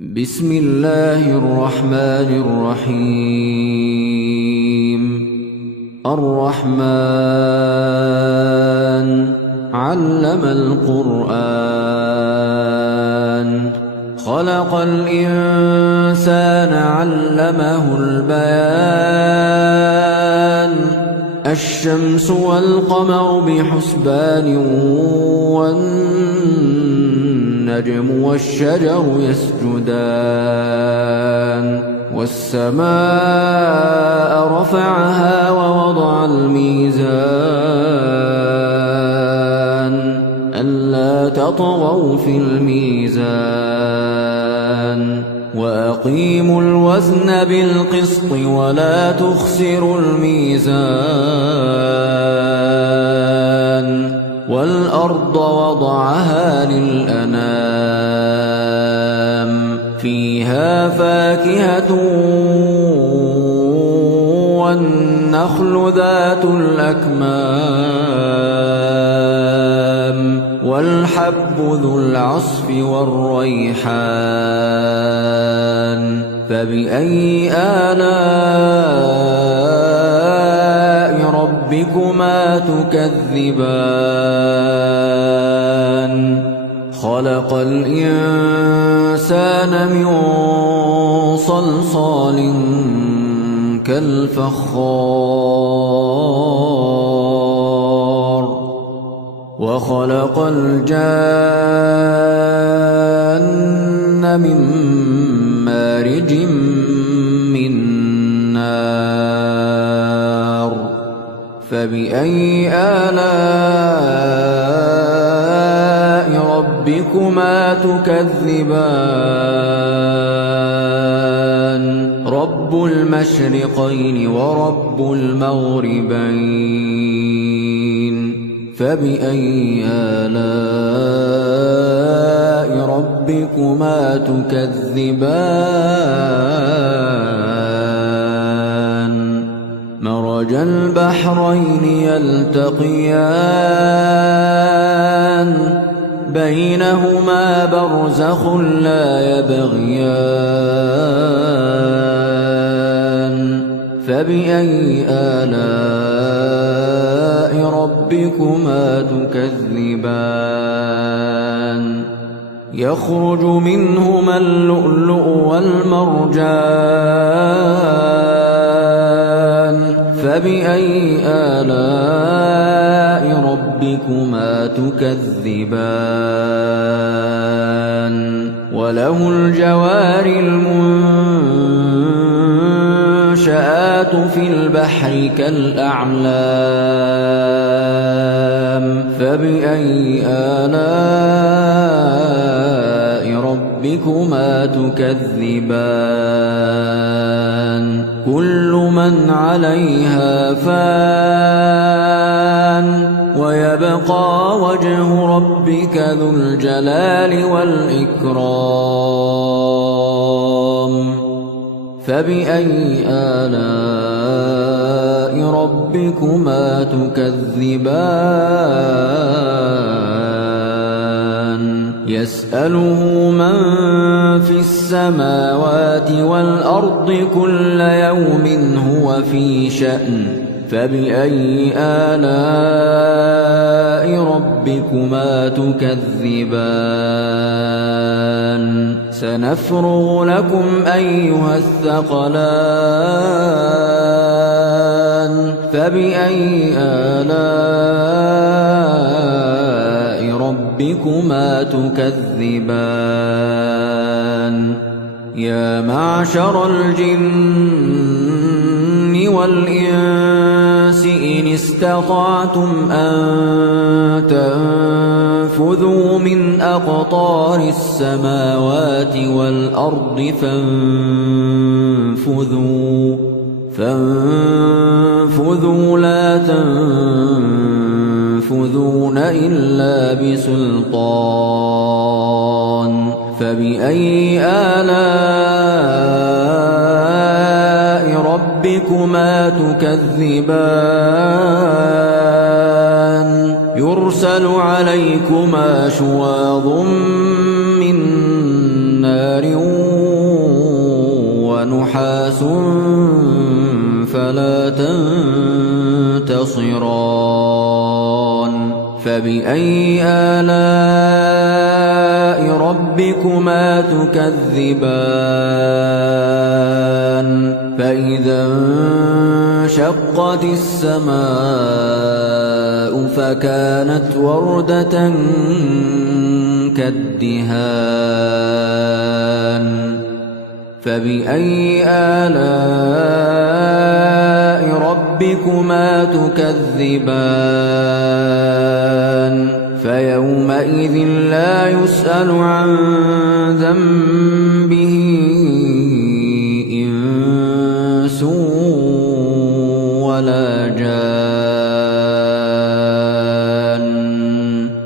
بسم الله الرحمن الرحيم. الرحمن علم القرآن خلق الإنسان علمه البيان الشمس والقمر بحسبان والنجم والشجر يسجدان والسماء رفعها ووضع الميزان ألا تطغوا في الميزان وأقيموا الوزن بالقسط ولا تخسروا الميزان والأرض وضعها للأنام فيها فاكهة والنخل ذات الأكمام والحب ذو العصف والريحان فبأي آلاء ربكما تكذبان خلق الإنسان من صلصال كالفخار وخلق الجان من مارج من نار فبأي آلاء ربكما تكذبان رب المشرقين ورب المغربين فبأي آلاء ربكما تكذبان مرج البحرين يلتقيان بينهما برزخ لا يبغيان فبأي آلاء ربكما تكذبان يخرج منهما اللؤلؤ والمرجان فبأي آلاء ربكما تكذبان وله الجوار المنشآت في البحر كالأعلام فبأي آلاء ربكما تكذبان كل من عليها فان ويبقى وجه ربك ذو الجلال والإكرام فبأي آلاء ربكما تكذبان يسأله من في السماوات والأرض كل يوم هو في شأن فبأي آلاء ربكما تكذبان سنفرغ لكم أيها الثقلان فبأي آلاء ربكما تكذبان يا معشر الجن والإنس إن استطعتم أن تنفذوا من أقطار السماوات والأرض فانفذوا لا تنفذون إلا بسلطان فبأي آلاء ربكما تكذبان يرسل عليكما شواظ من نار نحاس فلا تنتصران فبأي آلاء ربكما تكذبان فإذا انشقت السماء فكانت وردة كالدهان فبأي آلاء ربكما تكذبان فيومئذ لا يسأل عن ذنبه إنس ولا جان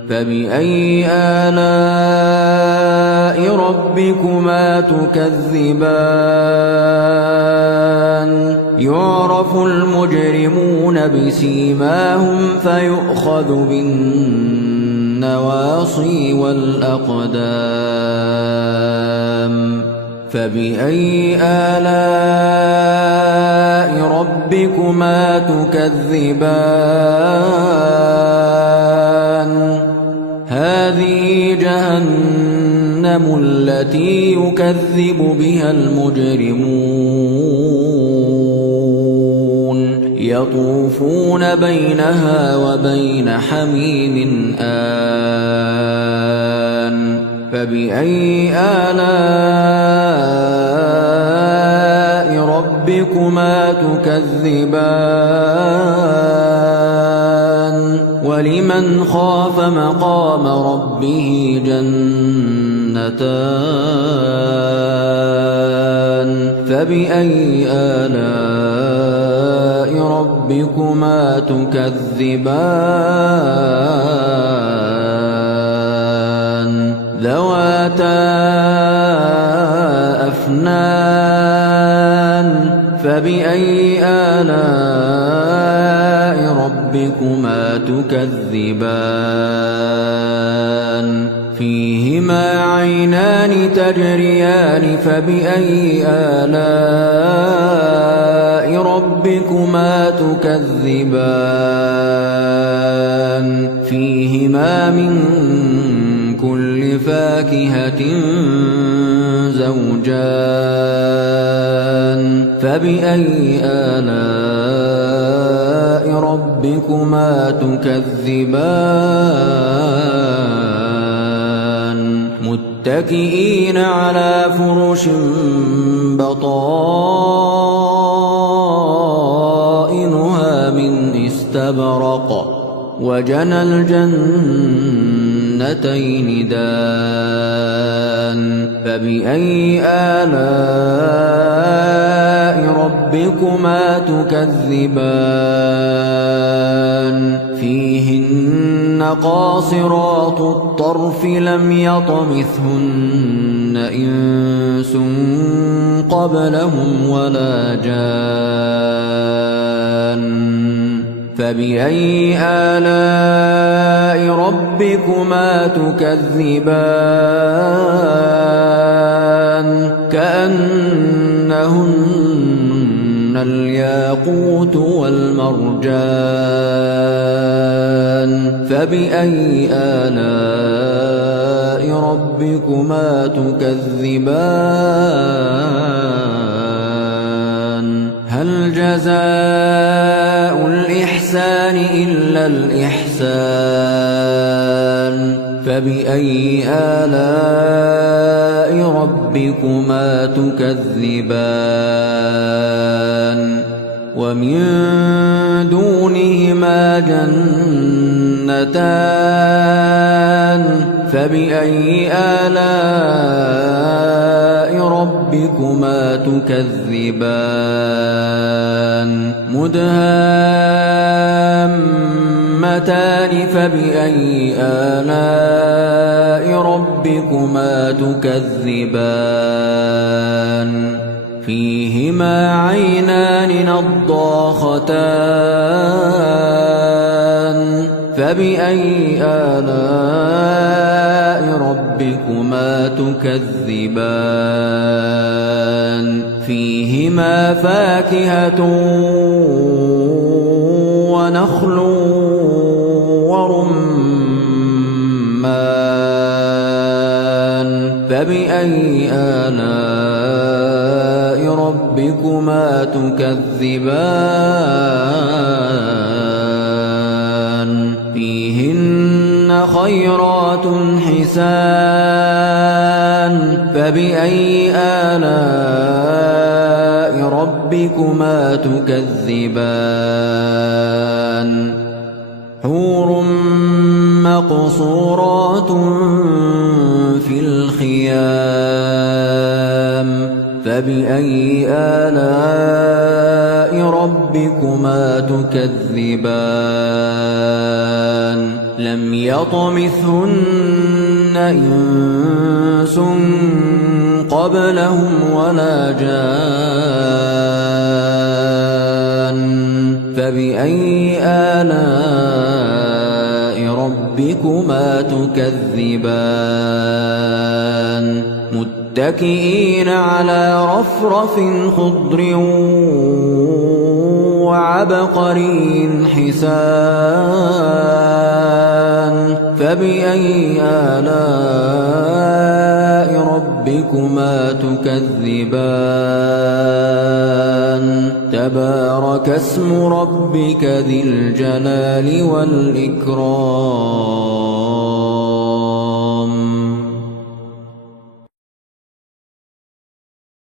فبأي آلاء ربكما تكذبان يعرف المجرمون بسيماهم فيؤخذ بالنواصي والأقدام فبأي آلاء ربكما تكذبان هذه جهنم التي يكذب بها المجرمون يطوفون بينها وبين حميم آن فبأي آلاء ربكما تكذبان ولمن خاف مقام ربه جنتان فبأي آلاء ربكما تكذبان ذواتا أفنان فبأي آلاء ربكما تكذبان فيهما عينان تجريان فبأي آلاء ربكما تكذبان فيهما من كل فاكهة زوجان فبأي آلاء ربكما تكذبان متكئين على فرش بطائنها من استبرق وجنى الجنتين دان فبأي آلاء ربكما تكذبان فيهن قاصرات الطرف لم يطمثهن إنس قبلهم ولا جان فبأي آلاء ربكما تكذبان كأنهن الياقوت والمرجان فبأي آلاء ربكما تكذبان هل جزاء الإحسان إلا الإحسان فبأي آلاء ربكما تكذبان ومن دونهما جنتان فبأي آلاء ربكما تكذبان مدهامتان فبأي آلاء ربكما تكذبان فيهما عينان نضاختان فبأي آلاء ربكما تكذبان فيهما فاكهة ونخل ورمان فبأي آلاء ربكما تكذبان فيهن خيرات حسان فبأي آلاء ربكما تكذبان حور مقصورات في الخيام فبأي آلاء ربكما تكذبان لم يطمثهن إنس قبلهم ولا جان فبأي آلاء ربكما تكذبان متكئين على رفرف خضر وعبقري حسان فبأي آلاء ربكما تكذبان تبارك اسم ربك ذي الجلال والإكرام